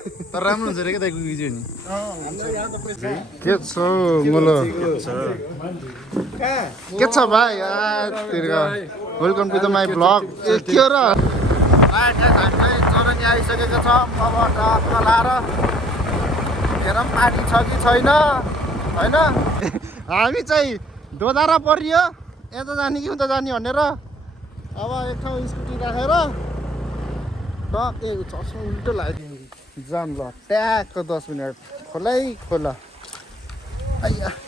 तर राम्रो हुन्छ रे क्या दाइ कुकी चाहिँ नि के छ मोलो के छ भाइ welcome to the my blog ए के हो र हामी चरनी आइसकेका छौँ अब टक्क लाएर हेरौँ पार्टी छ कि छैन होइन हामी चाहिँ दोधारा परियो यता जाने कि उता जाने भनेर अब एक ठाउँ स्कुटी राखेर ए चस्मा उल्टो लाग्यो जाम ल ट्याक्क 10 मिनट खोला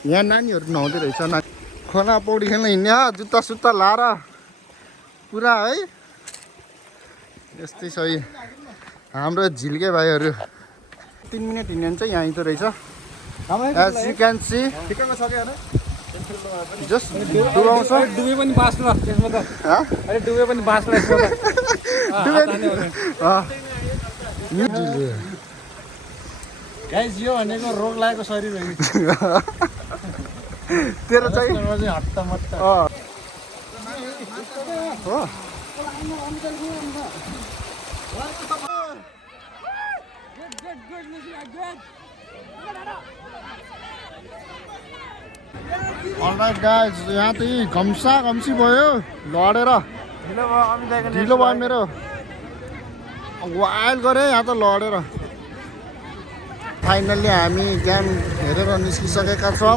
यहाँ नानीहरू नुहाउँदै रहेछ खोला पौडी खेल्न हिँड्ने जुत्ता सुत्ता लाएर पुरा है यस्तै छ हाम्रो झिल्के भाइहरू 3 मिनट हिँड्यो भने चाहिँ यहाँ आइदो रहेछ एज यु क्यान सी ठिक्कमा छ क्या जस्ट डुबाउँछ डुबे पनि बाँच्ला त्यसमा त अरे डुबे पनि बाँच्ला यसमा त गाइस यो भनेको रोग लागेको शरीर हो तेरो चाहिँ हट्टामट्टा हो अलराइट गाइस यहाँ त घम्सा घम्सी भयो लडेर ढिलो भयो मेरो वाइल्ड गरे यहाँ त लडेर फाइनल्ली हामी गेम हेरेर निस्किसकेका छौँ